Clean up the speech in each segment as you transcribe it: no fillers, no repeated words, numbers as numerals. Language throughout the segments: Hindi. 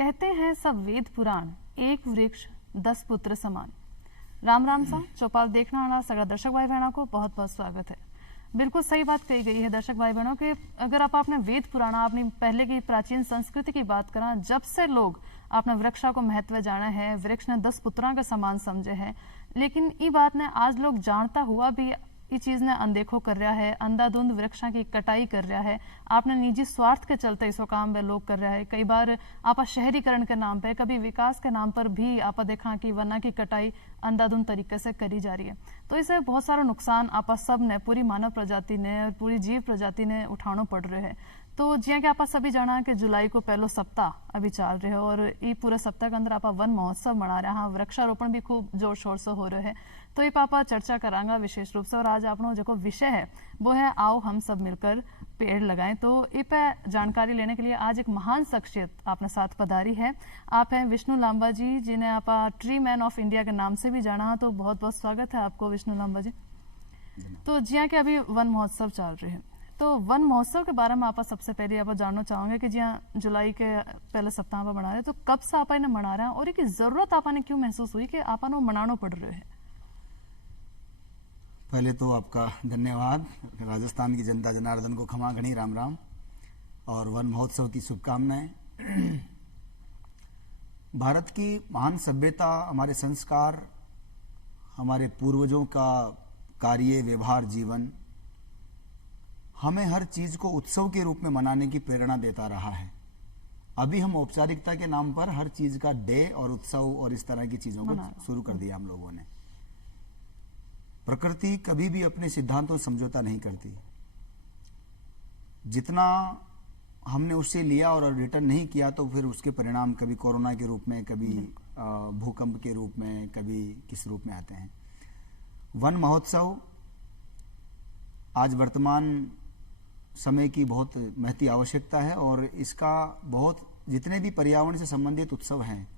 कहते हैं सब वेद पुराण, एक वृक्ष 10 पुत्र समान। राम राम सा चौपाल देखना आना सगड़ा दर्शक भाई बहनों को बहुत बहुत स्वागत है। बिल्कुल सही बात कही गई है दर्शक भाई बहनों के। अगर आप अपने वेद पुराण अपनी पहले की प्राचीन संस्कृति की बात करा, जब से लोग अपने वृक्षा को महत्व जाना है, वृक्ष ने 10 पुत्रों के समान समझे है, लेकिन ये बात ने आज लोग जानता हुआ भी ये चीज ने अनदेखो कर रहा है, अंधाधुंध वृक्षा की कटाई कर रहा है। आपने निजी स्वार्थ के चलते इसको काम में लोग कर रहा है। कई बार आप शहरीकरण के नाम पे, कभी विकास के नाम पर भी आप देखा कि वना की कटाई अंधाधुंध तरीके से करी जा रही है। तो इसे बहुत सारा नुकसान आप सब ने, पूरी मानव प्रजाति ने, पूरी जीव प्रजाति ने उठाना पड़ रहा है। तो जिया कि आप सभी जाना कि जुलाई को पहलो सप्ताह अभी चल रहे हो और ये पूरे सप्ताह के अंदर आप वन महोत्सव मना रहे हैं, वृक्षारोपण भी खूब जोर शोर से हो रहे हैं। तो ये पापा चर्चा करांगा विशेष रूप से। और आज अपना जो विषय है वो है आओ हम सब मिलकर पेड़ लगाएं। तो ये पे जानकारी लेने के लिए आज एक महान शख्सियत आपने साथ पधारी है। आप हैं विष्णु लांबा जी, जिन्हें आप ट्री मैन ऑफ इंडिया के नाम से भी जाना। तो बहुत बहुत स्वागत है आपको विष्णु लांबा जी। तो जिया कि अभी वन महोत्सव चल रहे हैं, तो वन महोत्सव के बारे में आप सबसे पहले आप जानना चाहोगे कि जिया जुलाई के पहले सप्ताह में मना रहे, तो कब से आप इन्हें मना रहे हैं और इसकी जरूरत आपने क्यों महसूस हुई कि आप मनाना पड़ रहे है? पहले तो आपका धन्यवाद। राजस्थान की जनता जनार्दन को खमा घनी राम राम और वन महोत्सव की शुभकामनाएं। भारत की महान सभ्यता, हमारे संस्कार, हमारे पूर्वजों का कार्य व्यवहार जीवन हमें हर चीज को उत्सव के रूप में मनाने की प्रेरणा देता रहा है। अभी हम औपचारिकता के नाम पर हर चीज का डे और उत्सव और इस तरह की चीजों को शुरू कर दिया हम लोगों ने। प्रकृति कभी भी अपने सिद्धांतों से समझौता नहीं करती। जितना हमने उससे लिया और रिटर्न नहीं किया तो फिर उसके परिणाम कभी कोरोना के रूप में, कभी भूकंप के रूप में, कभी किस रूप में आते हैं। वन महोत्सव आज वर्तमान समय की बहुत महती आवश्यकता है और इसका बहुत जितने भी पर्यावरण से संबंधित उत्सव हैं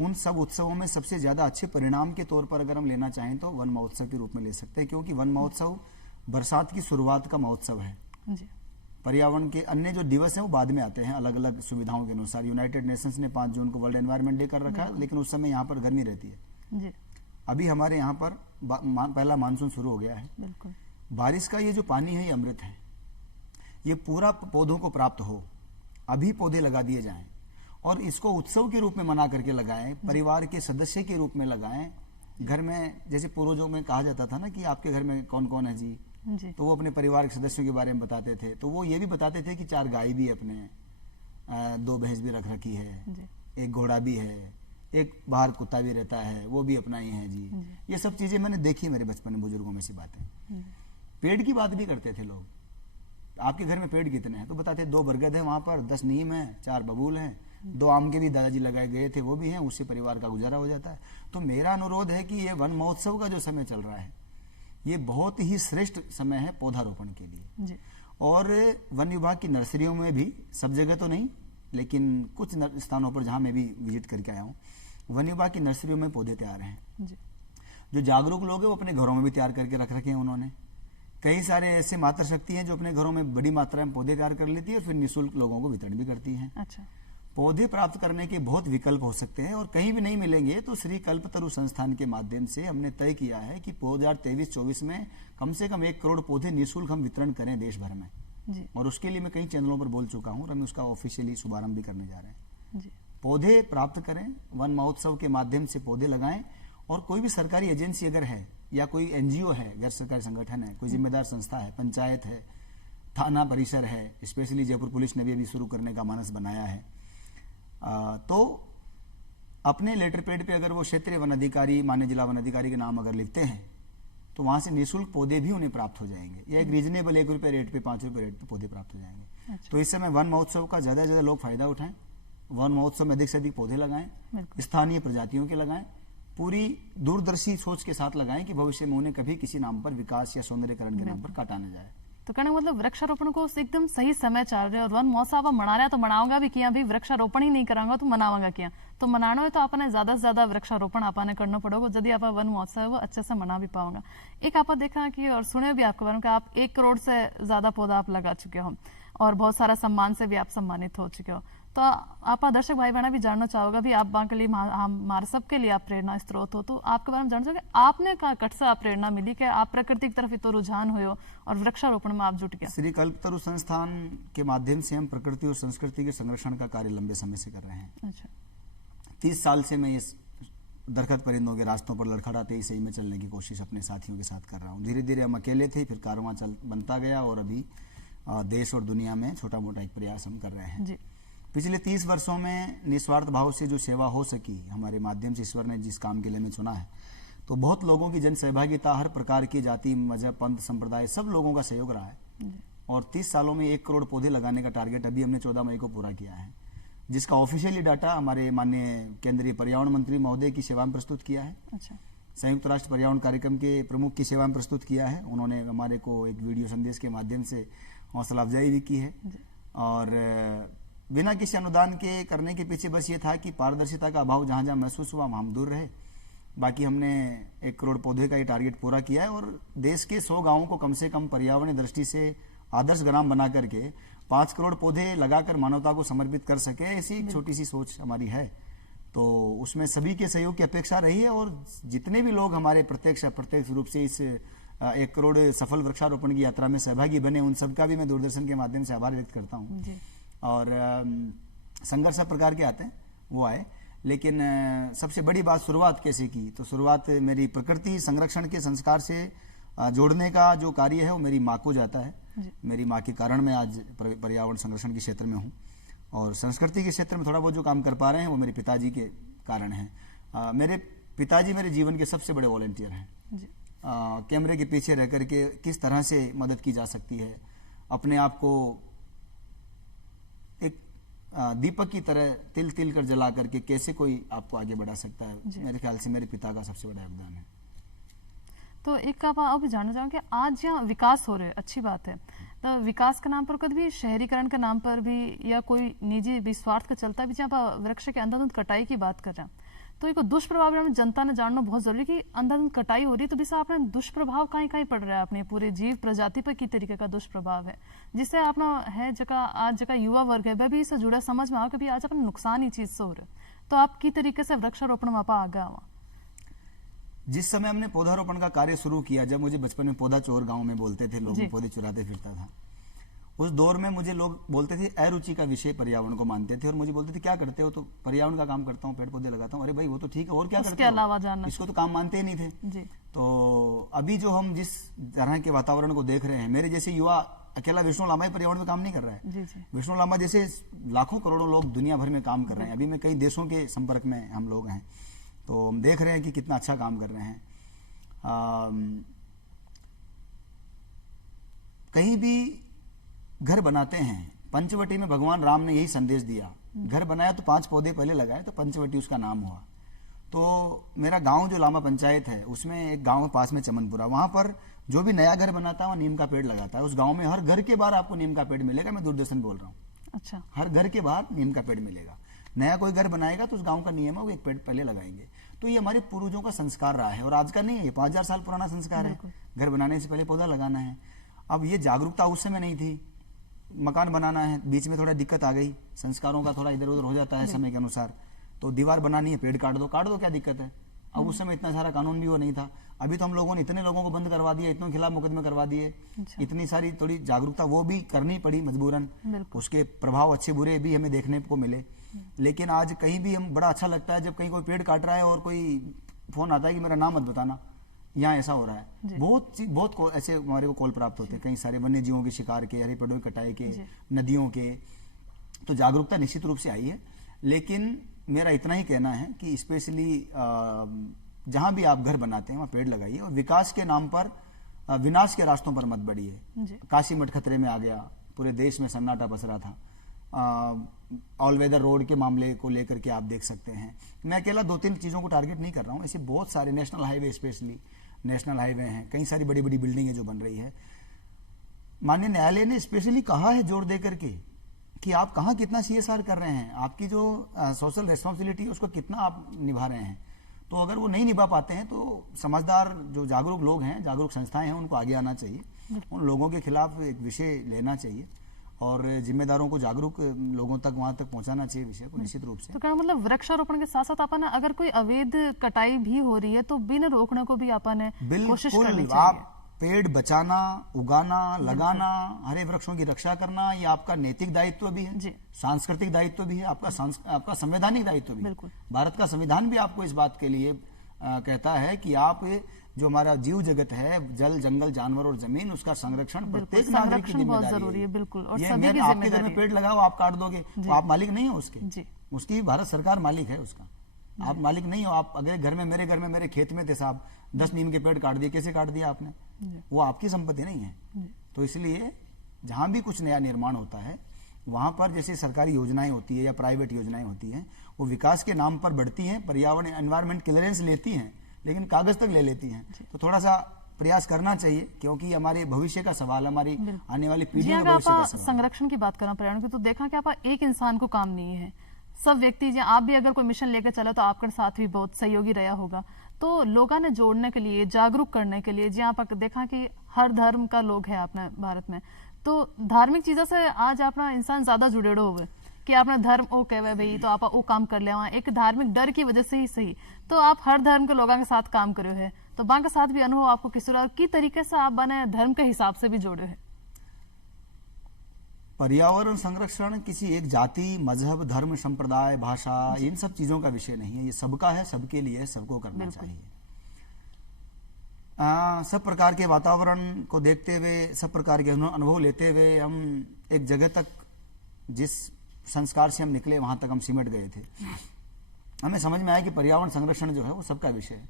उन सब उत्सवों में सबसे ज्यादा अच्छे परिणाम के तौर पर अगर हम लेना चाहें तो वन महोत्सव के रूप में ले सकते हैं, क्योंकि वन महोत्सव बरसात की शुरुआत का महोत्सव है। पर्यावरण के अन्य जो दिवस हैं वो बाद में आते हैं अलग अलग सुविधाओं के अनुसार। यूनाइटेड नेशंस ने 5 जून को वर्ल्ड एनवायरनमेंट डे कर रखा है, लेकिन उस समय यहाँ पर गर्मी रहती है। अभी हमारे यहाँ पर पहला मानसून शुरू हो गया है। बारिश का ये जो पानी है ये अमृत है, ये पूरा पौधों को प्राप्त हो। अभी पौधे लगा दिए जाएं और इसको उत्सव के रूप में मना करके लगाएं, परिवार के सदस्य के रूप में लगाएं। घर में जैसे पूर्वजों में कहा जाता था ना कि आपके घर में कौन कौन है जी, तो वो अपने परिवार के सदस्यों के बारे में बताते थे। तो वो ये भी बताते थे कि 4 गाय भी अपने, 2 भैंस भी रख रखी है, एक घोड़ा भी है, एक बाहर कुत्ता भी रहता है, वो भी अपना ही है जी। ये सब चीजें मैंने देखी मेरे बचपन में, बुजुर्गों में से बातें। पेड़ की बात भी करते थे लोग। आपके घर में पेड़ कितने हैं? तो बताते 2 बरगद है वहां पर, 10 नीम है, 4 बबूल हैं, 2 आम के भी दादाजी लगाए गए थे, वो भी हैं, उससे परिवार का गुजारा हो जाता है। तो मेरा अनुरोध है कि ये वन महोत्सव का जो समय चल रहा है ये बहुत ही श्रेष्ठ समय है पौधारोपण के लिए। और वन विभाग की नर्सरियों में भी, सब जगह तो नहीं लेकिन कुछ स्थानों पर जहां मैं भी विजिट करके आया हूँ, वन विभाग की नर्सरियों में पौधे तैयार हैं। जो जागरूक लोग हैं वो अपने घरों में भी तैयार करके रख रखे हैं उन्होंने। कई सारे ऐसे मातृशक्ति हैं जो अपने घरों में बड़ी मात्रा में पौधे तैयार कर लेती है और फिर निःशुल्क लोगों को वितरण भी करती हैं। पौधे प्राप्त करने के बहुत विकल्प हो सकते हैं और कहीं भी नहीं मिलेंगे तो श्री कल्पतरु संस्थान के माध्यम से हमने तय किया है कि 2023-24 में कम से कम 1 करोड़ पौधे निःशुल्क हम वितरण करें देश भर में। और उसके लिए मैं कई चैनलों पर बोल चुका हूँ और हम उसका ऑफिशियली शुभारंभ भी करने जा रहे हैं। पौधे प्राप्त करें, वन महोत्सव के माध्यम से पौधे लगाएं। और कोई भी सरकारी एजेंसी अगर है या कोई एनजीओ है, गैर सरकारी संगठन है, कोई जिम्मेदार संस्था है, पंचायत है, थाना परिसर है, स्पेशली जयपुर पुलिस ने भी अभी शुरू करने का मानस बनाया है, तो अपने लेटर पैड पे अगर वो क्षेत्रीय वन अधिकारी, माननीय जिला वन अधिकारी के नाम अगर लिखते हैं तो वहां से निःशुल्क पौधे भी उन्हें प्राप्त हो जाएंगे। या एक रीजनेबल 1 रुपये रेट पे, 5 रुपये रेट पे पौधे प्राप्त हो जाएंगे। तो इस समय वन महोत्सव का ज्यादा से ज्यादा लोग फायदा उठाएं। वन महोत्सव में अधिक से अधिक पौधे लगाएं, स्थानीय प्रजातियों के लगाएं, पूरी दूरदर्शी सोच के साथ लगाएं कि भविष्य में उन्हें कभी किसी नाम पर विकास या सौंदर्यकरण के नाम पर काटा न जाए। तो कहने का मतलब वृक्षारोपण को एकदम सही समय चल रहा है और वन महोत्सव मना रहा है तो मनाऊंगा भी किया, भी वृक्षारोपण ही नहीं करांगा तो मनाऊंगा किया। तो मनाना है तो आपने ज्यादा से ज्यादा वृक्षारोपण आपने करना पड़ेगा, यदि आप वन महोत्सव अच्छे से मना भी पाओगे। एक आप देखा कि और सुने भी आपके बारे में कि आप 1 करोड़ से ज्यादा पौधा आप लगा चुके हो और बहुत सारा सम्मान से भी आप सम्मानित हो चुके हो। तो आप दर्शक भाई बहना भी जानना चाहोगा भी आप के लिए हमारे सबके लिए आप प्रेरणा स्रोत हो, तो आपके बारे में जानना चाहोगे आपने कट से आप प्रेरणा मिली कि आप प्रकृति की तरफ इतो रुझान हो और वृक्षारोपण में आप जुट गया? श्री कल्पतरु संस्थान के माध्यम से हम प्रकृति और संस्कृति के संरक्षण का कार्य लंबे समय से कर रहे हैं। अच्छा। 30 साल से मैं इस दरख्त परिंदों के रास्तों पर लड़खड़ाते ही सही में चलने की कोशिश अपने साथियों के साथ कर रहा हूँ। धीरे धीरे हम अकेले थे, फिर कारवां बनता गया और अभी देश और दुनिया में छोटा मोटा एक प्रयास हम कर रहे हैं जी। पिछले 30 वर्षों में निस्वार्थ भाव से जो सेवा हो सकी हमारे माध्यम से, ईश्वर ने जिस काम के लिए हमें चुना है, तो बहुत लोगों की जन सहभागिता, हर प्रकार की जाति, मजहब, पंथ, संप्रदाय, सब लोगों का सहयोग रहा है। और 30 सालों में 1 करोड़ पौधे लगाने का टारगेट अभी हमने 14 मई को पूरा किया है, जिसका ऑफिशियली डाटा हमारे माननीय केंद्रीय पर्यावरण मंत्री महोदय की सेवा में प्रस्तुत किया है। अच्छा। संयुक्त राष्ट्र पर्यावरण कार्यक्रम के प्रमुख की सेवा में प्रस्तुत किया है। उन्होंने हमारे को एक वीडियो संदेश के माध्यम से हौसला अफजाई भी की है। और बिना किसी अनुदान के करने के पीछे बस ये था कि पारदर्शिता का अभाव जहाँ जहाँ महसूस हुआ वहाँ हम दूर रहे। बाकी हमने 1 करोड़ पौधे का ये टारगेट पूरा किया है और देश के 100 गाँवों को कम से कम पर्यावरण दृष्टि से आदर्श ग्राम बना करके 5 करोड़ पौधे लगाकर मानवता को समर्पित कर सके, ऐसी छोटी सी सोच हमारी है। तो उसमें सभी के सहयोग की अपेक्षा रही है और जितने भी लोग हमारे प्रत्यक्ष अप्रत्यक्ष रूप से इस 1 करोड़ सफल वृक्षारोपण की यात्रा में सहभागी बने, उन सबका भी मैं दूरदर्शन के माध्यम से आभार व्यक्त करता हूँ। और संघर्ष सब प्रकार के आते हैं, वो आए, लेकिन सबसे बड़ी बात शुरुआत कैसे की, तो शुरुआत मेरी प्रकृति संरक्षण के संस्कार से जोड़ने का जो कार्य है वो मेरी माँ को जाता है। मेरी माँ के कारण मैं आज पर्यावरण संरक्षण के क्षेत्र में हूँ और संस्कृति के क्षेत्र में थोड़ा बहुत जो काम कर पा रहे हैं वो मेरे पिताजी के कारण है। मेरे पिताजी मेरे जीवन के सबसे बड़े वॉलंटियर हैं। कैमरे के पीछे रह करके किस तरह से मदद की जा सकती है, अपने आप को एक दीपक की तरह तिल तिल कर जला करके कैसे कोई आपको आगे बढ़ा सकता है, मेरे ख्याल से मेरे पिता का सबसे बड़ा योगदान है। तो एक आप अब जानना चाहूँगा कि आज यहाँ विकास हो रहे हैं, अच्छी बात है, तो विकास के नाम पर कभी भी शहरीकरण के नाम पर भी या कोई निजी विस्वार्थ का चलता भी, जहाँ पर वृक्ष के अंधाधुंध कटाई की बात कर रहे हैं, तो एक दुष्प्रभाव में जनता ने जानना बहुत जरूरी कि अंधाधुंध कटाई हो रही है, तो भी आपने दुष्प्रभाव कहीं कहीं पड़ रहा है अपने पूरे जीव प्रजाति पर की तरीके का दुष्प्रभाव है, जिससे अपना है जगह आज जगह युवा वर्ग है वह भी इससे जुड़ा समझ में आओ कि आज अपने नुकसान ही चीज से हो रहा है, तो आप की तरीके से वृक्षारोपण वहां आ गया वहाँ? जिस समय हमने पौधारोपण का कार्य शुरू किया, जब मुझे बचपन में पौधा चोर गांव में बोलते थे लोग, पौधे चुराते फिरता था, उस दौर में मुझे लोग बोलते थे अरुचि का विषय पर्यावरण को मानते थे और मुझे बोलते थे क्या करते हो, तो पर्यावरण का काम करता हूँ, पेड़ पौधे लगाता हूँ। अरे भाई वो तो ठीक है, और क्या करते हो, अलावा जानना, इसको तो काम मानते ही नहीं थे जी। तो अभी जो हम जिस तरह के वातावरण को देख रहे हैं, मेरे जैसे युवा, अकेला विष्णु लामा ही पर्यावरण में काम नहीं कर रहा है, विष्णु लामा जैसे लाखों करोड़ों लोग दुनिया भर में काम कर रहे हैं। अभी मैं कई देशों के संपर्क में हम लोग हैं, तो हम देख रहे हैं कि कितना अच्छा काम कर रहे हैं। कहीं भी घर बनाते हैं, पंचवटी में भगवान राम ने यही संदेश दिया, घर बनाया तो 5 पौधे पहले लगाए, तो पंचवटी उसका नाम हुआ। तो मेरा गांव जो लामा पंचायत है, उसमें एक गांव पास में चमनपुरा, वहां पर जो भी नया घर बनाता है वह नीम का पेड़ लगाता है। उस गांव में हर घर के बाहर आपको नीम का पेड़ मिलेगा, मैं दूरदर्शन बोल रहा हूँ। अच्छा। हर घर के बाहर नीम का पेड़ मिलेगा। नया कोई घर बनाएगा तो उस गांव का नियम है वो 1 पेड़ पहले लगाएंगे। तो ये हमारे पूर्वजों का संस्कार रहा है और आज का नहीं है, ये 5000 साल पुराना संस्कार है, घर बनाने से पहले पौधा लगाना है। अब ये जागरूकता उस समय नहीं थी, मकान बनाना है, बीच में थोड़ा दिक्कत आ गई, संस्कारों का थोड़ा इधर उधर हो जाता है समय के अनुसार, तो दीवार बनानी है, पेड़ काट दो, क्या दिक्कत है। अब उस समय इतना सारा कानून भी वो नहीं था। अभी तो हम लोगों ने इतने लोगों को बंद करवा दिया, इतनों के खिलाफ मुकदमे करवा दिए, इतनी सारी थोड़ी जागरूकता वो भी करनी पड़ी मजबूरन, उसके प्रभाव अच्छे बुरे भी हमें देखने को मिले। लेकिन आज कहीं भी हम, बड़ा अच्छा लगता है जब कहीं कोई पेड़ काट रहा है और कोई फोन आता है कि मेरा नाम मत बताना, यहाँ ऐसा हो रहा है। बहुत ऐसे हमारे को कॉल प्राप्त होते हैं, कई सारे वन्य जीवों के शिकार के, हरे पेड़ों की कटाई के, नदियों के। तो जागरूकता निश्चित रूप से आई है, लेकिन मेरा इतना ही कहना है कि स्पेशली जहां भी आप घर बनाते हैं वहां पेड़ लगाइए और विकास के नाम पर विनाश के रास्तों पर मत बढ़िए। काशी मठ खतरे में आ गया, पूरे देश में सन्नाटा पसरा था। ऑल वेदर रोड के मामले को लेकर के आप देख सकते हैं। मैं अकेला 2-3 चीज़ों को टारगेट नहीं कर रहा हूँ, ऐसे बहुत सारे national highway, specially national highway हैं, कई सारी बड़ी बड़ी बिल्डिंगें जो बन रही है। माननीय न्यायालय ने स्पेशली कहा है जोर दे करके कि आप कहाँ कितना CSR कर रहे हैं, आपकी जो सोशल रिस्पॉन्सिबिलिटी उसको कितना आप निभा रहे हैं। तो अगर वो नहीं निभा पाते हैं तो समझदार जो जागरूक लोग हैं, जागरूक संस्थाएं हैं, उनको आगे आना चाहिए, उन लोगों के खिलाफ एक विषय लेना चाहिए और जिम्मेदारों को जागरूक लोगों तक वहां तक पहुंचाना चाहिए विषय को निश्चित रूप से। तो क्या मतलब वृक्षारोपण के साथ साथ अपन अगर कोई अवैध कटाई भी हो रही है तो बिन रोकने को भी अपन कोशिश करनी बिल्कुल, चाहिए। आप पेड़ बचाना, उगाना, लगाना, हरे वृक्षों की रक्षा करना, ये आपका नैतिक दायित्व भी है, जी। सांस्कृतिक दायित्व भी है, आपका संवैधानिक दायित्व भी है। बिल्कुल। भारत का संविधान भी आपको इस बात के लिए कहता है कि आप जो हमारा जीव जगत है, जल, जंगल, जानवर और जमीन, उसका संरक्षण प्रत्येक नागरिक की संरक्षण बहुत जिम्मेदारी जरूरी है, बिल्कुल, और ये सभी की आपके घर जिम्मेदारी में है। पेड़ लगाओ, आप काट दोगे तो आप मालिक नहीं हो उसके, जी। उसकी भारत सरकार मालिक है उसका, आप मालिक नहीं हो। आप अगर घर में मेरे खेत में थे साहब, 10 नीम के पेड़ काट दिए, कैसे काट दिया आपने? वो आपकी संपत्ति नहीं है। तो इसलिए जहां भी कुछ नया निर्माण होता है वहां पर जैसे सरकारी योजनाएं होती है या प्राइवेट योजनाएं होती हैं, वो विकास के नाम पर बढ़ती हैं, पर्यावरण एनवायरमेंट क्लियरेंस लेती हैं, लेकिन कागज तक ले लेती हैं। तो थोड़ा सा प्रयास करना चाहिए, क्योंकि हमारे भविष्य का सवाल, हमारी आने वाली पीढ़ियों का भविष्य का सवाल। संरक्षण की बात करें पर्यावरण की, तो देखा कि आप एक इंसान को काम नहीं है, सब व्यक्ति, आप भी अगर कोई मिशन लेकर चले तो आपके साथ भी बहुत सहयोगी रहा होगा। तो लोगों ने जोड़ने के लिए, जागरूक करने के लिए, जहाँ पर देखा कि हर धर्म का लोग है अपने भारत में, तो धार्मिक चीजों से आज अपना इंसान ज्यादा जुड़े हुए कि आपने धर्म ओ कहवे भाई तो आप वो काम कर ले, एक धार्मिक डर की वजह से ही सही। तो आप हर धर्म के लोगों के साथ काम करे है, तो वहां के साथ भी अनुभव आपको किस तरह की तरीके से आप बने धर्म के हिसाब से भी जोड़े है? पर्यावरण संरक्षण किसी एक जाति, मजहब, धर्म, संप्रदाय, भाषा, इन सब चीजों का विषय नहीं है, ये सबका है, सबके लिए, सबको करना चाहिए। सब प्रकार के वातावरण को देखते हुए, सब प्रकार के अनुभव लेते हुए हम एक जगह तक, जिस संस्कार से हम निकले वहां तक हम सिमट गए थे। हमें समझ में आया कि पर्यावरण संरक्षण जो है वो सबका विषय है।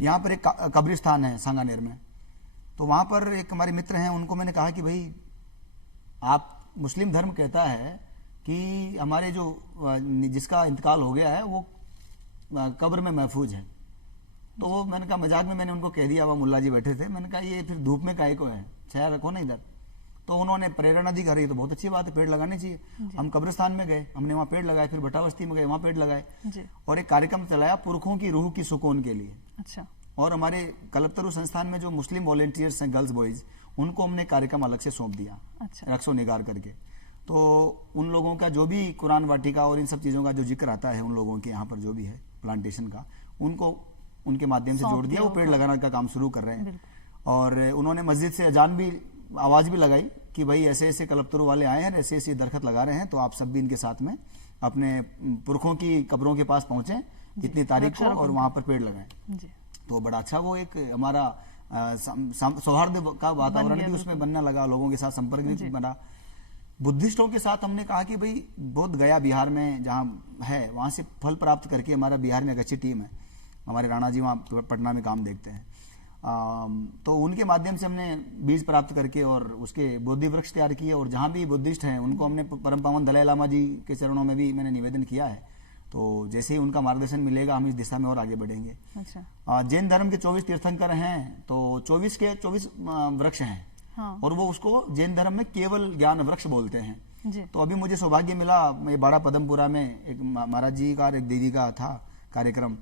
यहाँ पर एक कब्रिस्तान है सांगानेर में, तो वहां पर एक हमारे मित्र हैं, उनको मैंने कहा कि भाई आप, मुस्लिम धर्म कहता है कि हमारे जो जिसका इंतकाल हो गया है वो कब्र में महफूज है। तो वो मैंने कहा, मजाक में मैंने उनको कह दिया, वह मुल्ला जी बैठे थे, मैंने कहा ये फिर धूप में काहे को है, छाया रखो ना इधर। तो उन्होंने प्रेरणा दी, करी तो बहुत अच्छी बात है, पेड़ लगाने चाहिए। हम कब्रिस्तान में गए, हमने वहाँ पेड़ लगाए, फिर भट्टाबस्ती में गए, वहाँ पेड़ लगाए, और एक कार्यक्रम चलाया पुरखों की रूह की सुकून के लिए। अच्छा। और हमारे कल्पतरू संस्थान में जो मुस्लिम वॉलेंटियर्स हैं, गर्ल्स बॉयज, उनको हमने कार्यक्रम अलग से सौंप दिया, अच्छा। रक्सो निगार करके। तो उन लोगों का जो भी कुरान वाटिका और इन सब चीज़ों का जो जिक्र आता है, उन लोगों के यहाँ पर जो भी है प्लांटेशन का, उनको उनके माध्यम से जोड़ दिया, वो पेड़ लगाने का काम शुरू कर रहे हैं। और उन्होंने मस्जिद से अजान भी, आवाज़ भी लगाई कि भाई ऐसे ऐसे कल्पतरू वाले आए हैं, ऐसे ऐसे दरख्त लगा रहे हैं, तो आप सब भी इनके साथ में अपने पुरखों की कब्रों के पास पहुंचे इतनी तारीख को और वहां पर पेड़ लगाएं। तो बड़ा अच्छा वो एक हमारा सौहार्द का वातावरण भी उसमें बनने लगा, लोगों के साथ संपर्क भी बना। बुद्धिस्टों के साथ हमने कहा कि भाई बोध गया बिहार में जहाँ है, वहाँ से फल प्राप्त करके, हमारा बिहार में एक अच्छी टीम है, हमारे राणा जी वहाँ पटना में काम देखते हैं, तो उनके माध्यम से हमने बीज प्राप्त करके और उसके बोधि वृक्ष तैयार किए। और जहाँ भी बुद्धिस्ट हैं उनको हमने परम पावन दलाई लामा जी के चरणों में भी मैंने निवेदन किया है। तो जैसे ही उनका मार्गदर्शन मिलेगा हम इस दिशा में और आगे बढ़ेंगे। अच्छा। जैन धर्म के 24 तीर्थंकर हैं, तो 24 के 24 वृक्ष हैं। हाँ। और वो उसको जैन धर्म में केवल ज्ञान वृक्ष बोलते हैं। जी। तो अभी मुझे सौभाग्य मिला, मैं बाड़ा पदमपुरा में एक महाराज जी का और एक देवी का था कार्यक्रम,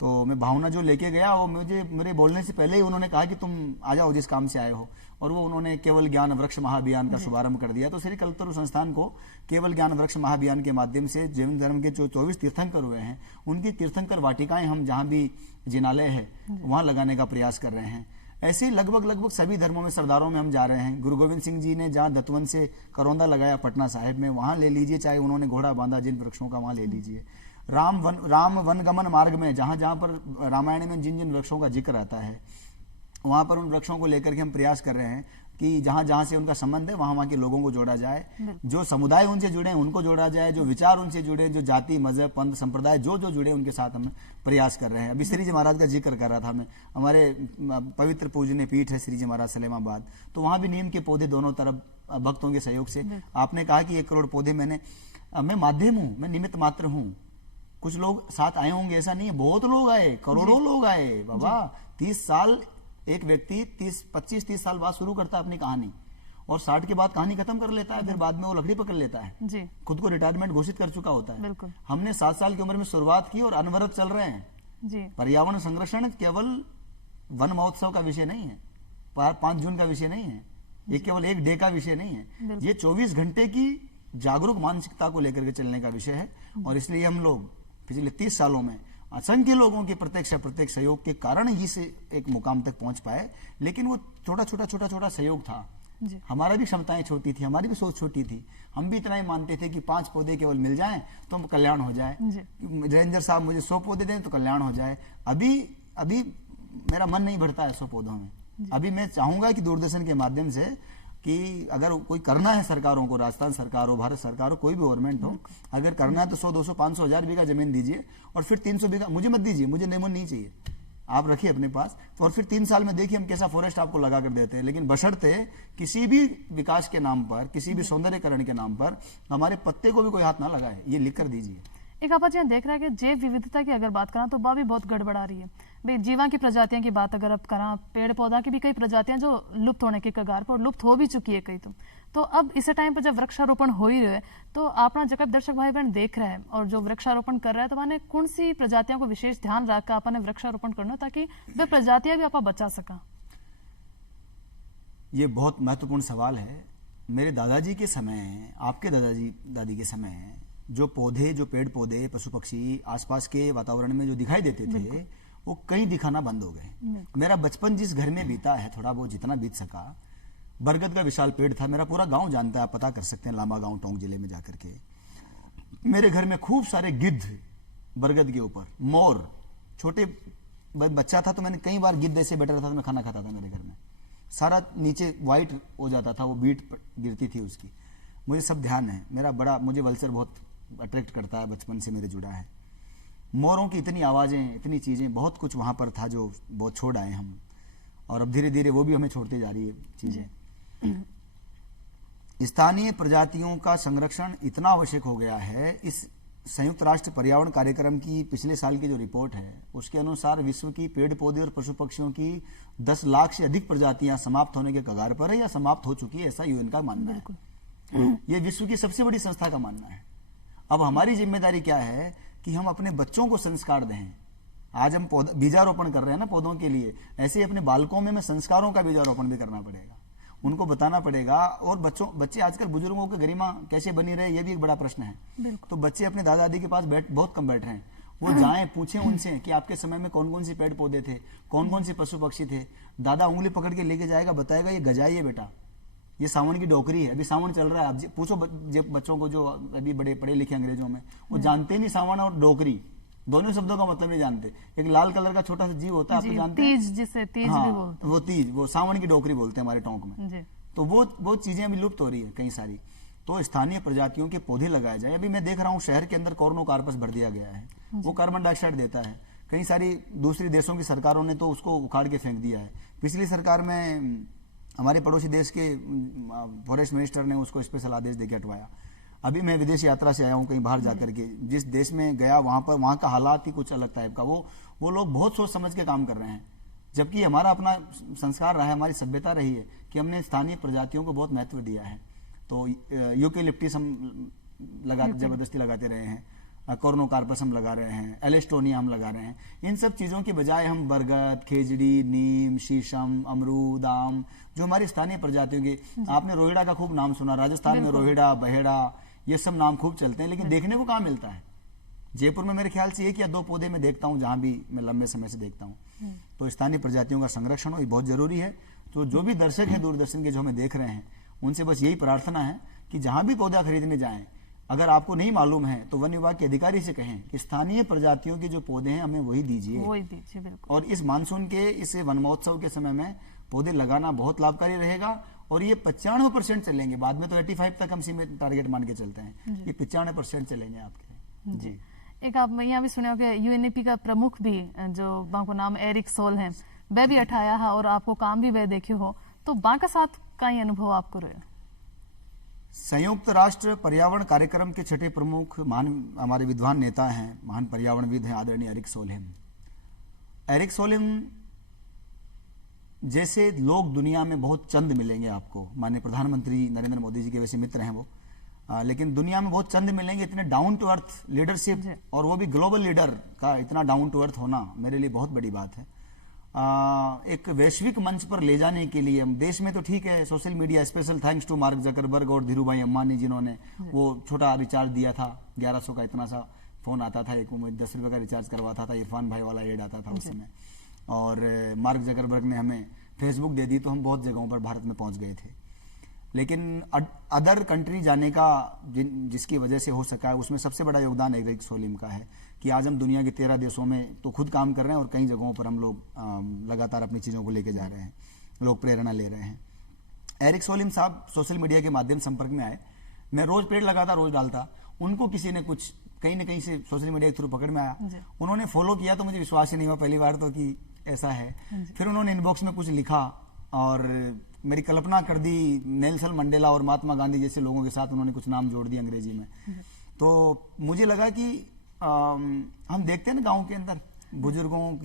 तो मैं भावना जो लेके गया, वो मुझे मेरे बोलने से पहले ही उन्होंने कहा कि तुम आ जाओ जिस काम से आए हो, और वो उन्होंने केवल ज्ञान वृक्ष महाअभियान का शुभारंभ कर दिया। तो श्री कल्पतरू संस्थान को केवल ज्ञान वृक्ष महाअभियान के माध्यम से जैन धर्म के जो 24 तीर्थंकर हुए हैं, उनकी तीर्थंकर वाटिकाएं हम जहाँ भी जिनालय है वहाँ लगाने का प्रयास कर रहे हैं। ऐसे ही लगभग सभी धर्मों में, सरदारों में हम जा रहे हैं। गुरु गोविंद सिंह जी ने जहाँ दतवन से करौंदा लगाया पटना साहिब में, वहाँ ले लीजिए, चाहे उन्होंने घोड़ा बांधा जिन वृक्षों का, वहाँ ले लीजिए। राम वनगमन मार्ग में जहाँ जहाँ पर रामायण में जिन जिन वृक्षों का जिक्र आता है, वहाँ पर उन वृक्षों को लेकर के हम प्रयास कर रहे हैं कि जहाँ जहाँ से उनका संबंध है वहाँ वहाँ के लोगों को जोड़ा जाए, जो समुदाय उनसे जुड़े हैं उनको जोड़ा जाए, जो विचार उनसे जुड़े, जो जाति, मजहब, पंथ, संप्रदाय जो जुड़े, उनके साथ हम प्रयास कर रहे हैं। अभी श्री जी महाराज का जिक्र कर रहा था मैं, हमारे पवित्र पूजनीय पीठ है श्री जी महाराज सलेमाबाद, तो वहाँ भी नीम के पौधे दोनों तरफ भक्तों के सहयोग से, आपने कहा कि 1 करोड़ पौधे मैं माध्यम हूँ, मैं निमित्त मात्र हूँ। कुछ लोग साथ आए होंगे ऐसा नहीं है, बहुत लोग आए, करोड़ों लोग आए बाबा। 30 साल एक व्यक्ति 25-30 साल बाद शुरू करता है अपनी कहानी, और 60 के बाद कहानी खत्म कर लेता है, फिर बाद में वो लकड़ी पकड़ लेता है जी। खुद को रिटायरमेंट घोषित कर चुका होता है। बिल्कुल। हमने 7 साल की उम्र में शुरुआत की और अनवरत चल रहे हैं जी। पर्यावरण संरक्षण केवल वन महोत्सव का विषय नहीं है, 5 जून का विषय नहीं है, ये केवल एक डे का विषय नहीं है, ये 24 घंटे की जागरूक मानसिकता को लेकर के चलने का विषय है। और इसलिए हम लोग पिछले 30 सालों में असंख्य लोगों के प्रत्यक्ष अप्रत्यक्ष सहयोग के कारण ही से एक मुकाम तक पहुंच पाए। लेकिन वो छोटा छोटा सहयोग था, हमारा भी क्षमताएं छोटी थी, हमारी भी सोच छोटी थी। हम भी इतना ही मानते थे कि 5 पौधे केवल मिल जाएं तो कल्याण हो जाए, रेंजर साहब मुझे 100 पौधे दें तो कल्याण हो जाए। अभी मेरा मन नहीं भरता है 100 पौधों में। अभी मैं चाहूंगा कि दूरदर्शन के माध्यम से कि अगर कोई करना है सरकारों को, राजस्थान सरकार हो, भारत सरकार हो, कोई भी गवर्नमेंट हो, अगर करना है तो 100, 200, 500, 1000 बीघा जमीन दीजिए और फिर 300 बीघा मुझे मत दीजिए, मुझे नेमन नहीं चाहिए, आप रखिए अपने पास। और फिर 3 साल में देखिए हम कैसा फॉरेस्ट आपको लगा कर देते हैं। लेकिन बशर्ते किसी भी विकास के नाम पर, किसी भी सौंदर्यकरण के नाम पर हमारे पत्ते को भी कोई हाथ ना लगाए, ये लिख कर दीजिए। एक आप जी देख रहा है कि जैव विविधता की अगर बात करा तो वह भी बहुत गड़बड़ा रही है भाई। जीवा की प्रजातियां की बात अगर अब करा, पेड़ पौधा की भी कई प्रजातियां जो लुप्त होने के कगार पर, लुप्त हो भी चुकी है कई। तो अब इस टाइम पर जब वृक्षारोपण हो ही रहे तो अपना जब दर्शक भाई बहन देख रहे हैं और जो वृक्षारोपण कर रहे हैं तो मैंने कौन सी प्रजातियों को विशेष ध्यान रखकर अपने वृक्षारोपण करना ताकि वे प्रजातियां भी आप बचा सका? ये बहुत महत्वपूर्ण सवाल है। मेरे दादाजी के समय, आपके दादाजी दादी के समय जो पौधे, जो पेड़ पौधे, पशु पक्षी आसपास के वातावरण में जो दिखाई देते थे वो कहीं दिखाना बंद हो गए। मेरा बचपन जिस घर में बीता है, थोड़ा बहुत जितना बीत सका, बरगद का विशाल पेड़ था। मेरा पूरा गांव जानता है, आप पता कर सकते हैं लांबा गांव टोंक जिले में जाकर के। मेरे घर में खूब सारे गिद्ध, बरगद के ऊपर मोर। छोटे बच्चा था तो मैंने कई बार गिद्ध ऐसे बैठा रहता था, मैं खाना खाता था मेरे घर में, सारा नीचे व्हाइट हो जाता था, वो बीट गिरती थी उसकी। मुझे सब ध्यान है। मुझे वल्चर बहुत अट्रैक्ट करता है, बचपन से मेरे जुड़ा है। मोरों की इतनी आवाजें, इतनी चीजें, बहुत कुछ वहां पर था जो बहुत छोड़ आए हम, और अब धीरे धीरे वो भी हमें छोड़ते जा रही है चीजें। स्थानीय प्रजातियों का संरक्षण इतना आवश्यक हो गया है। इस संयुक्त राष्ट्र पर्यावरण कार्यक्रम की पिछले साल की जो रिपोर्ट है उसके अनुसार विश्व की पेड़ पौधे और पशु पक्षियों की 10 लाख से अधिक प्रजातियां समाप्त होने के कगार पर है या समाप्त हो चुकी है, ऐसा यूएन का मानना है। ये विश्व की सबसे बड़ी संस्था का मानना है। अब हमारी जिम्मेदारी क्या है कि हम अपने बच्चों को संस्कार दें। आज हम बीजारोपण कर रहे हैं ना पौधों के लिए, ऐसे ही अपने बालकों में संस्कारों का बीजारोपण भी करना पड़ेगा, उनको बताना पड़ेगा। और बच्चे आजकल बुजुर्गों की गरिमा कैसे बनी रहे, ये भी एक बड़ा प्रश्न है। तो बच्चे अपने दादा दादी के पास बहुत कम बैठ रहे हैं। वो जाएं, पूछें उनसे कि आपके समय में कौन कौन से पेड़ पौधे थे, कौन कौन से पशु पक्षी थे। दादा उंगली पकड़ के लेके जाएगा, बताएगा ये गजाई है बेटा, ये सावन की डोकरी है, अभी सावन चल रहा है। आप पूछो बच्चों को जो अभी बड़े पढ़े लिखे अंग्रेजों में, वो जानते नहीं सावन और डोकरी, दोनों शब्दों का मतलब नहीं जानते। एक लाल कलर का छोटा सा जीव होता है, आप जानते हैं, तीज, जिसे तीज हाँ, भी बोलते हैं। वो तीज, वो सावन की डोकरी बोलते हैं हमारे टोंक में। तो वो चीजें अभी लुप्त हो रही है कई सारी। तो स्थानीय प्रजातियों के पौधे लगाए जाए। अभी मैं देख रहा हूँ शहर के अंदर कॉर्नोकार्पस भर दिया गया है, वो कार्बन डाइऑक्साइड देता है। कई सारी दूसरी देशों की सरकारों ने तो उसको उखाड़ के फेंक दिया है। पिछली सरकार में हमारे पड़ोसी देश के फॉरेस्ट मिनिस्टर ने उसको स्पेशल आदेश देकर हटवाया। अभी मैं विदेश यात्रा से आया हूँ, कहीं बाहर जाकर के जिस देश में गया वहां का हालात ही कुछ अलग टाइप का। वो लोग बहुत सोच समझ के काम कर रहे हैं, जबकि हमारा अपना संस्कार रहा है, हमारी सभ्यता रही है कि हमने स्थानीय प्रजातियों को बहुत महत्व दिया है। तो यूकेलिप्टिस हम जबरदस्ती लगाते रहे हैं, कॉर्नोकार्पस हम लगा रहे हैं, एलेस्टोनिया हम लगा रहे हैं। इन सब चीजों के बजाय हम बरगद, खेजड़ी, नीम, शीशम, अमरूद, आम, जो हमारी स्थानीय प्रजातियों की, आपने रोहिड़ा का खूब नाम सुना, राजस्थान में रोहिड़ा, बहेड़ा, ये सब नाम खूब चलते हैं, लेकिन देखने को कहाँ मिलता है। जयपुर में मेरे ख्याल से 1 या 2 पौधे में देखता हूँ, जहां भी मैं लंबे समय से देखता हूँ। तो स्थानीय प्रजातियों का संरक्षण हो, ये बहुत जरूरी है। तो जो भी दर्शक हैं दूरदर्शन के, जो हमें देख रहे हैं, उनसे बस यही प्रार्थना है कि जहां भी पौधा खरीदने जाएं, अगर आपको नहीं मालूम है तो वन विभाग के अधिकारी से कहें कि स्थानीय प्रजातियों के जो पौधे हैं हमें वही दीजिए। बिल्कुल। और इस मानसून के, इस वन महोत्सव के समय में पौधे लगाना बहुत लाभकारी रहेगा। और ये 95% चलेंगे, बाद में तो 85 तक हम सीमित टारगेट मान के चलते हैं, ये 95% चलेंगे आपके। जी, एक आप यहाँ भी सुने हो कि यूएनईपी का प्रमुख भी जो वहाँ को नाम एरिक सोल है, वह भी हटाया है और आपको काम भी वह देखे हो, तो वहाँ का साथ का ही अनुभव आपको रहे? संयुक्त राष्ट्र पर्यावरण कार्यक्रम के 6ठे प्रमुख महान हमारे विद्वान नेता हैं, महान पर्यावरणविद हैं, आदरणीय एरिक सोलहेम। एरिक सोलहेम जैसे लोग दुनिया में बहुत चंद मिलेंगे आपको, माननीय प्रधानमंत्री नरेंद्र मोदी जी के वैसे मित्र हैं वो, लेकिन दुनिया में बहुत चंद मिलेंगे। इतने डाउन टू अर्थ लीडरशिप, और वो भी ग्लोबल लीडर का इतना डाउन टू अर्थ होना मेरे लिए बहुत बड़ी बात है। एक वैश्विक मंच पर ले जाने के लिए, हम देश में तो ठीक है social media, special thanks to Mark Zuckerberg और धीरूभाई अंबानी जिन्होंने वो छोटा रिचार्ज दिया था 1100 का, इतना सा फोन आता था, एक 10 रुपए का रिचार्ज करवाता था, इरफान भाई वाला एड आता था उस समय, और मार्क जकरबर्ग ने हमें फेसबुक दे दी तो हम बहुत जगहों पर भारत में पहुंच गए थे। लेकिन अदर कंट्री जाने का जिसकी वजह से हो सका है, उसमें सबसे बड़ा योगदान एरिक सोलिम का है कि आज हम दुनिया के 13 देशों में तो खुद काम कर रहे हैं और कई जगहों पर हम लोग लगातार अपनी चीज़ों को लेके जा रहे हैं, लोग प्रेरणा ले रहे हैं। एरिक सोलिम साहब सोशल मीडिया के माध्यम संपर्क में आए, मैं रोज पेड़ लगाता, रोज डालता, उनको किसी ने कुछ कहीं ना कहीं से सोशल मीडिया के थ्रू पकड़ में आया, उन्होंने फॉलो किया तो मुझे विश्वास ही नहीं हुआ पहली बार तो कि ऐसा है। फिर उन्होंने इनबॉक्स में कुछ लिखा और मेरी कल्पना कर दी, नेल्सन मंडेला और महात्मा गांधी जैसे लोगों के साथ उन्होंने कुछ नाम जोड़ दिए अंग्रेजी में। तो मुझे लगा कि हम देखते हैं ना गांव के अंदर बुजुर्गों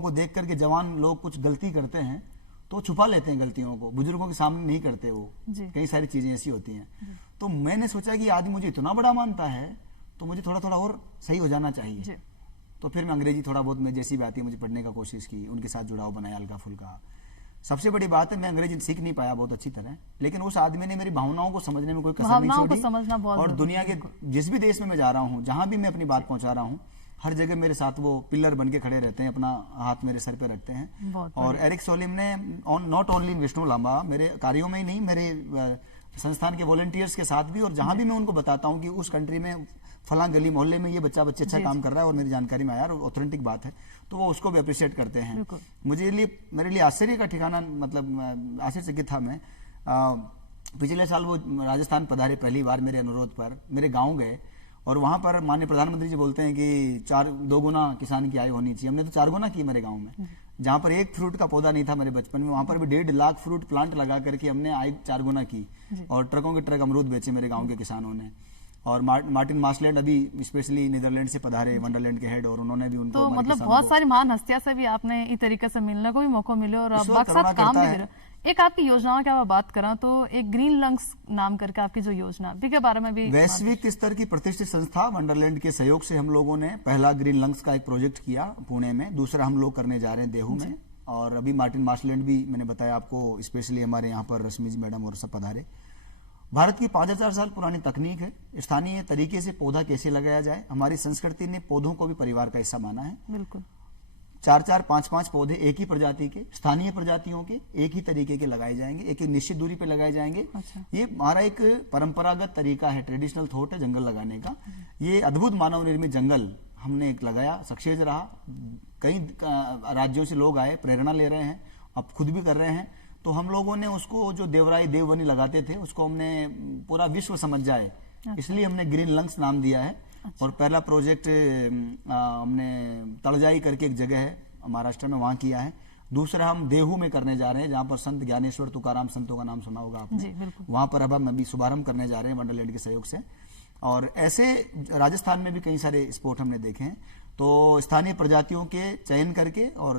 को देख करके जवान लोग कुछ गलती करते हैं तो छुपा लेते हैं गलतियों को, बुजुर्गों के सामने नहीं करते, वो कई सारी चीजें ऐसी होती हैं। तो मैंने सोचा कि आदमी मुझे इतना बड़ा मानता है तो मुझे थोड़ा थोड़ा और सही हो जाना चाहिए। तो फिर मैं अंग्रेजी थोड़ा बहुत, मैं जैसी भी आती है मुझे पढ़ने का कोशिश की, उनके साथ जुड़ाव बनाया हल्का फुल्का। सबसे बड़ी बात है मैं अंग्रेजी सीख नहीं पाया बहुत अच्छी तरह, लेकिन उस आदमी ने मेरी भावनाओं को समझने में कोई कसर नहीं छोड़ी। और दुनिया के जिस भी देश में मैं जा रहा हूँ, जहां भी मैं अपनी बात पहुंचा रहा हूँ, हर जगह मेरे साथ वो पिलर बन के खड़े रहते हैं, अपना हाथ मेरे सर पे रखते हैं। और एरिक सोलिम ने not only in Vishnu Lamba, मेरे कार्यों में ही नहीं, मेरे संस्थान के वॉलंटियर्स के साथ भी, और जहां भी मैं उनको बताता हूँ कि उस कंट्री में फलां गली मोहल्ले में ये बच्चे अच्छा काम कर रहा है और मेरी जानकारी में आया और ऑथेंटिक बात है, तो वो उसको भी अप्रिशिएट करते हैं। मेरे लिए आश्चर्य का ठिकाना, मतलब आश्चर्यचकित था मैं। पिछले साल वो राजस्थान पधारे पहली बार मेरे अनुरोध पर, मेरे गांव गए और वहां पर माननीय प्रधानमंत्री जी बोलते हैं कि 2 गुना किसान की आय होनी चाहिए। हमने तो 4 गुना की मेरे गाँव में, जहां पर एक फ्रूट का पौधा नहीं था मेरे बचपन में, वहां पर भी 1.5 लाख फ्रूट प्लांट लगा करके हमने आय 4 गुना की और ट्रकों के ट्रक अमरूद बेचे मेरे गाँव के किसानों ने। और मार्टिन मार्शलैंड अभी स्पेशली नीदरलैंड से पधारे, वंडरलैंड के हेड, और उन्होंने भी उनको, तो मतलब बहुत सारी महान हस्तियां से भी आपने इस तरीके से मिलने को भी मौका मिले और आप साथ काम भी करें। एक आपकी योजनाओं की आप बात करें तो एक ग्रीन लंग्स नाम करके आपकी जो योजना के बारे में भी, वैश्विक स्तर की प्रतिष्ठित संस्था वंडरलैंड के सहयोग से हम लोगों ने पहला ग्रीन लंग्स का एक प्रोजेक्ट किया पुणे में, दूसरा हम लोग करने जा रहे हैं देहू में, और अभी मार्टिन मार्शलैंड भी मैंने बताया आपको, स्पेशली हमारे यहाँ पर रश्मि जी मैडम और सब पधारे। भारत की 5000 साल पुरानी तकनीक है, स्थानीय तरीके से पौधा कैसे लगाया जाए। हमारी संस्कृति ने पौधों को भी परिवार का हिस्सा माना है। बिल्कुल 4-4, 5-5 पौधे एक ही प्रजाति के, स्थानीय प्रजातियों के एक ही तरीके के लगाए जाएंगे, एक निश्चित दूरी पे लगाए जाएंगे। ये हमारा एक परंपरागत तरीका है, ट्रेडिशनल थॉट है जंगल लगाने का। ये अद्भुत मानव निर्मित जंगल हमने एक लगाया, सक्सेस रहा। कई राज्यों से लोग आए, प्रेरणा ले रहे हैं, अब खुद भी कर रहे हैं। तो हम लोगों ने उसको, जो देवराई देववनी लगाते थे, उसको हमने पूरा विश्व समझ जाए, इसलिए हमने ग्रीन लंग्स नाम दिया है। और पहला प्रोजेक्ट हमने तड़जाई करके एक जगह है महाराष्ट्र में, वहां किया है। दूसरा हम देहू में करने जा रहे हैं, जहां पर संत ज्ञानेश्वर तुकाराम संतों का नाम सुना होगा आपने, वहां पर अब हम अभी शुभारंभ करने जा रहे हैं वंडरलैंड के सहयोग से। और ऐसे राजस्थान में भी कई सारे स्पॉट हमने देखे हैं। तो स्थानीय प्रजातियों के चयन करके, और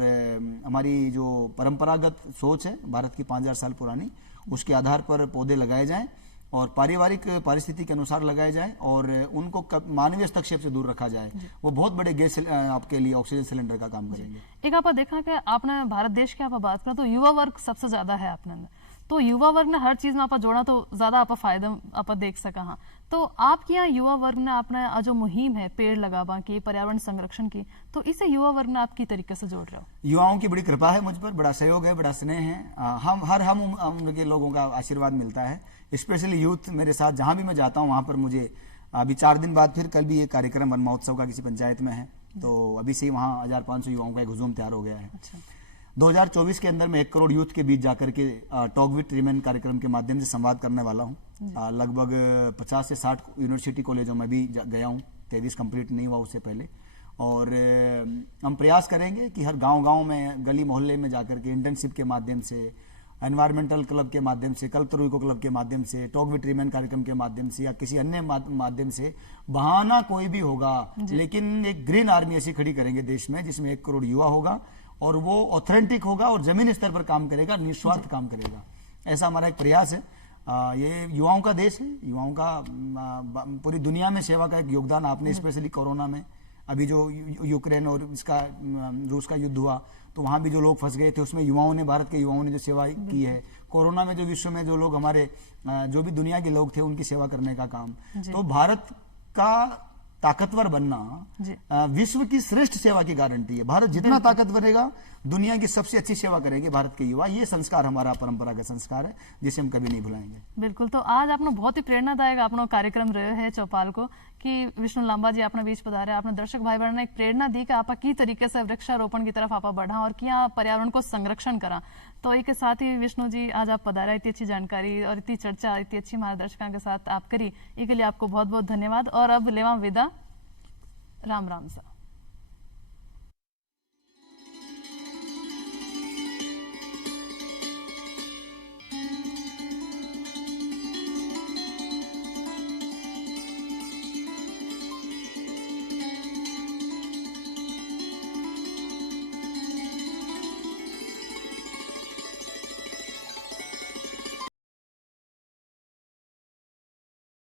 हमारी जो परंपरागत सोच है भारत की 5000 साल पुरानी, उसके आधार पर पौधे लगाए जाएं और पारिवारिक परिस्थिति के अनुसार लगाए जाएं और उनको मानवीय हस्तक्षेप से दूर रखा जाए। वो बहुत बड़े गैस आपके लिए ऑक्सीजन सिलेंडर का काम करेंगे। एक आप देखा कि आपने भारत देश की आप बात करें तो युवा वर्ग सबसे ज्यादा है अपने अंदर, तो युवा वर्ग ने हर चीज में आप जोड़ा तो ज्यादा आप फायदा आप देख सका। हाँ, तो आपके यहाँ युवा वर्ग ने अपने जो मुहिम है पेड़ लगावा की, पर्यावरण संरक्षण की, तो इसे युवा वर्ग ने आपकी तरीके से जोड़ रहे हो? युवाओं की बड़ी कृपा है मुझ पर, बड़ा सहयोग है, बड़ा स्नेह है। हम उम्र के लोगों का आशीर्वाद मिलता है, स्पेशली यूथ मेरे साथ जहां भी मैं जाता हूं वहां पर मुझे अभी 4 दिन बाद फिर कल भी एक कार्यक्रम वन महोत्सव का किसी पंचायत में है, तो अभी से ही वहां 1500 युवाओं का एक हुजूम तैयार हो गया है। 2024 के अंदर मैं 1 करोड़ यूथ के बीच जाकर के टॉक विद रीमेन कार्यक्रम के माध्यम से संवाद करने वाला हूँ। लगभग 50 से 60 यूनिवर्सिटी कॉलेजों में भी गया हूँ, 23 कंप्लीट नहीं हुआ उससे पहले। और हम प्रयास करेंगे कि हर गांव में, गली मोहल्ले में जाकर के इंटर्नशिप के माध्यम से, एनवायरमेंटल क्लब के माध्यम से, कल्पतरू इको क्लब के माध्यम से, टॉक विद रीमेन कार्यक्रम के माध्यम से या किसी अन्य माध्यम से, बहाना कोई भी होगा लेकिन एक ग्रीन आर्मी ऐसी खड़ी करेंगे देश में जिसमें 1 करोड़ युवा होगा और वो ऑथेंटिक होगा और जमीनी स्तर पर काम करेगा, निस्वार्थ काम करेगा। ऐसा हमारा एक प्रयास है। ये युवाओं का देश है, युवाओं का पूरी दुनिया में सेवा का एक योगदान आपने स्पेशली कोरोना में अभी जो यूक्रेन और इसका रूस का युद्ध हुआ तो वहाँ भी जो लोग फंस गए थे उसमें युवाओं ने, भारत के युवाओं ने जो सेवा की है। कोरोना में जो विश्व में जो लोग हमारे जो भी दुनिया के लोग थे उनकी सेवा करने का काम। तो भारत का ताकतवर बनना विश्व की श्रेष्ठ सेवा की गारंटी है। भारत जितना ताकतवर रहेगा दुनिया की सबसे अच्छी सेवा करेंगे भारत के युवा। ये संस्कार हमारा परंपरागत संस्कार है जिसे हम कभी नहीं भुलाएंगे। बिल्कुल। तो आज आपने बहुत ही प्रेरणादायक आपनो कार्यक्रम रह्यो है चौपाल को कि विष्णु लांबा जी अपने बीच पधारे, आपने दर्शक भाई बहनों ने एक प्रेरणा दी कि आप की तरीके से वृक्षारोपण की तरफ आप बढ़ा और किया पर्यावरण को संरक्षण करा। तो एक साथ ही विष्णु जी आज आप पधारा, इतनी अच्छी जानकारी और इतनी चर्चा इतनी अच्छी हमारे दर्शकों के साथ आप करी, इसके लिए आपको बहुत बहुत धन्यवाद। और अब लेवा विदा, राम राम सा।